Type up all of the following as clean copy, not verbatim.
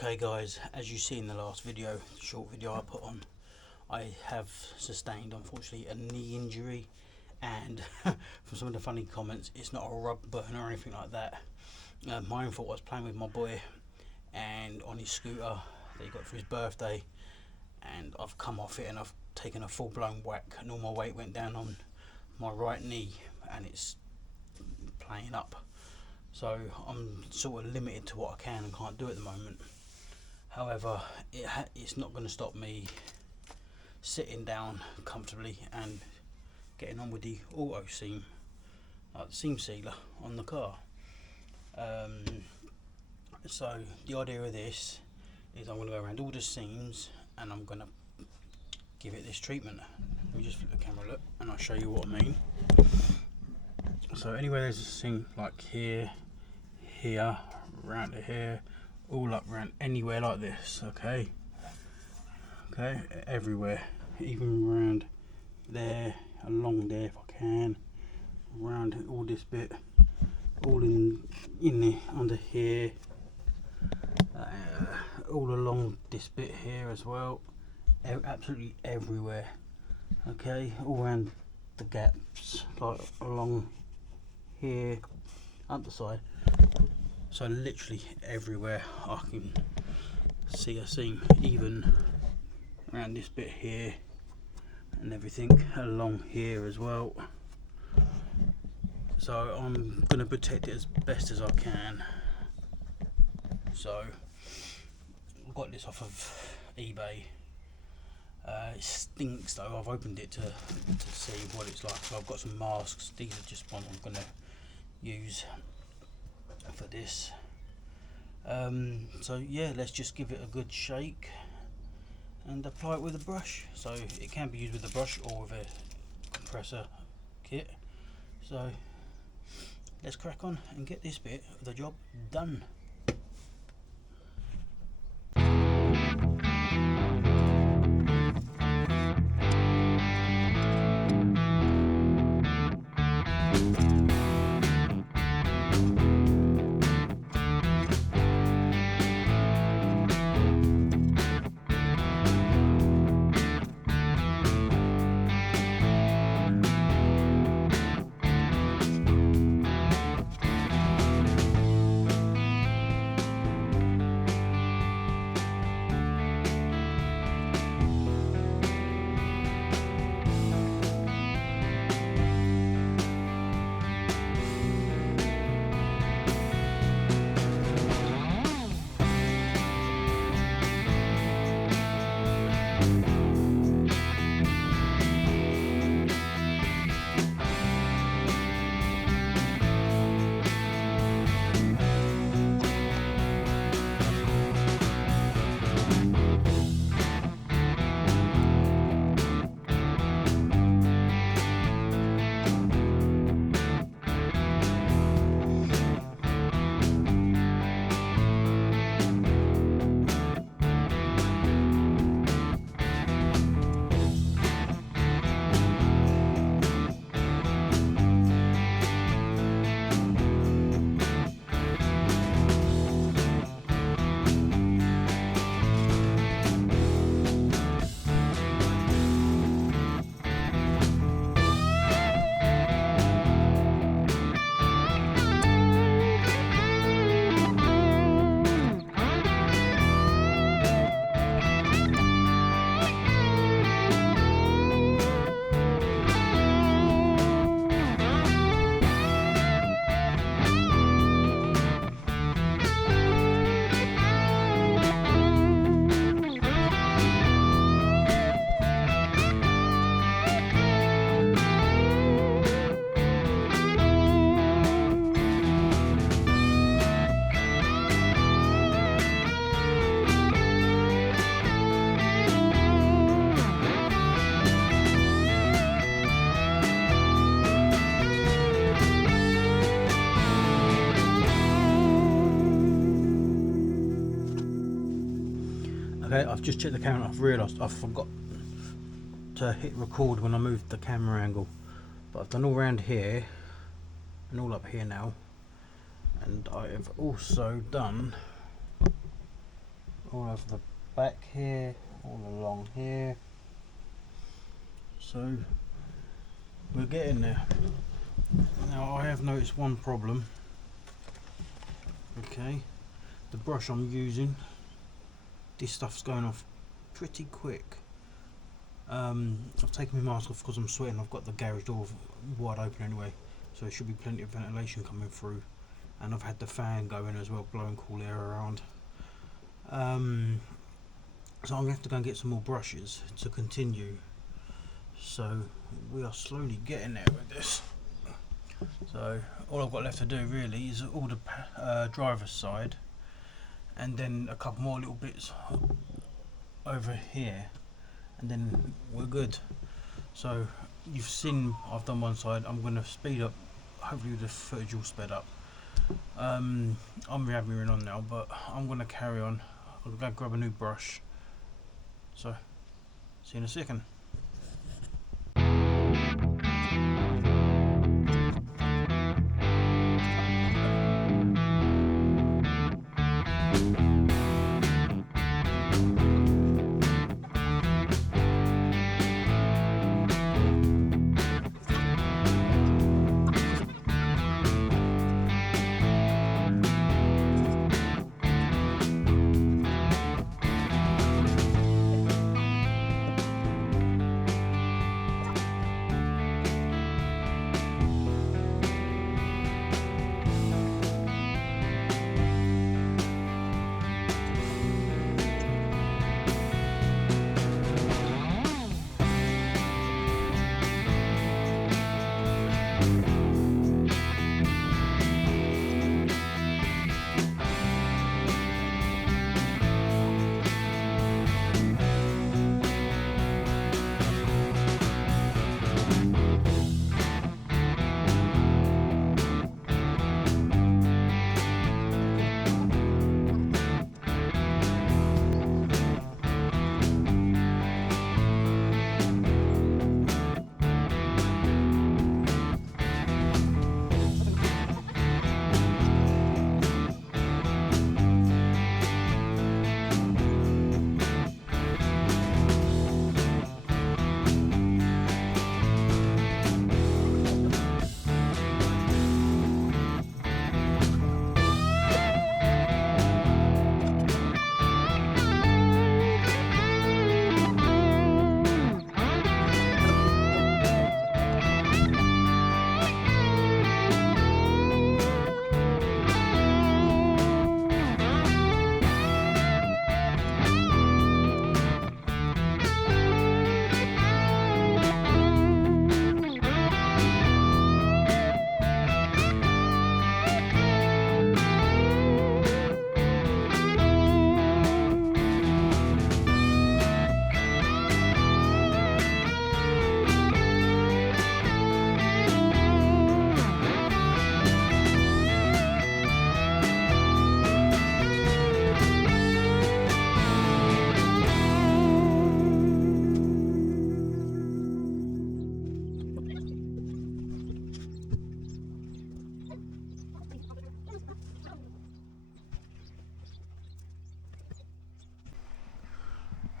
Okay guys, as you see in the last video, the short video I put on, I have sustained unfortunately a knee injury, and from some of the funny comments, it's not a rug burn or anything like that. My own fault. I was playing with my boy and on his scooter that he got for his birthday, and I've come off it and I've taken a full-blown whack and all my weight went down on my right knee and it's playing up. So I'm sort of limited to what I can and can't do at the moment. However, it's not going to stop me sitting down comfortably and getting on with the auto seam, like the seam sealer on the car. So the idea of this is I'm going to go around all the seams and I'm going to give it this treatment. Let me just flip the camera, look, and I'll show you what I mean. So anywhere there's a seam, like here, around to here, all up around anywhere like this, okay, everywhere, even around there, along there if I can, around all this bit, all in there, under here, all along this bit here as well, absolutely everywhere, okay, all around the gaps, like along here, up the side. So literally everywhere I can see a seam, even around this bit here and everything along here as well. So I'm going to protect it as best as I can. So I got this off of eBay. It stinks though. I've opened it to see what it's like. So I've got some masks. These are just ones I'm going to use for this. So yeah, let's just give it a good shake and apply it with a brush. So it can be used with a brush or with a compressor kit. So let's crack on and get this bit of the job done. Okay, I've just checked the camera. I've realised I forgot to hit record when I moved the camera angle, but I've done all around here and all up here now, and I have also done all over the back here, all along here. So we're getting there. Now I have noticed one problem. Okay, the brush I'm using, this stuff's going off pretty quick. I've taken my mask off because I'm sweating. I've got the garage door wide open anyway, so there should be plenty of ventilation coming through, and I've had the fan going as well, blowing cool air around. So I'm going to have to go and get some more brushes to continue. So we are slowly getting there with this. So all I've got left to do really is all the driver's side, and then a couple more little bits over here, and then we're good. So you've seen I've done one side. I'm going to speed up, hopefully the footage will sped up. I'm hammering on now, but I'm going to carry on. I'm going to grab a new brush. So see you in a second.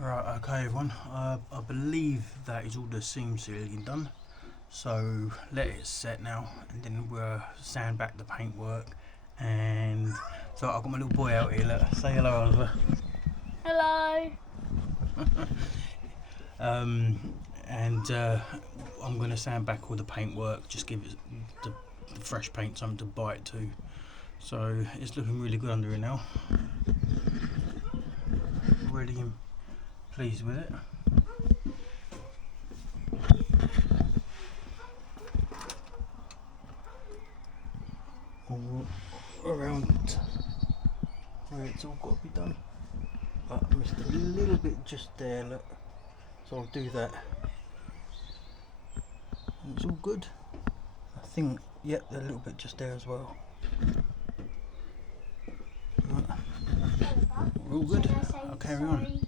Right, okay everyone, I believe that is all the seam sealing done, so let it set now, and then we'll sand back the paintwork. And so I've got my little boy out here. Look, say hello, Oliver. Hello. I'm going to sand back all the paintwork, just give it the fresh paint something to bite to. So it's looking really good under here now. Really pleased with it. All around where it's all got to be done, but I missed a little bit just there, look, so I'll do that. And it's all good. I think, yep, a little bit just there as well. Right. We're all good. I'll carry on.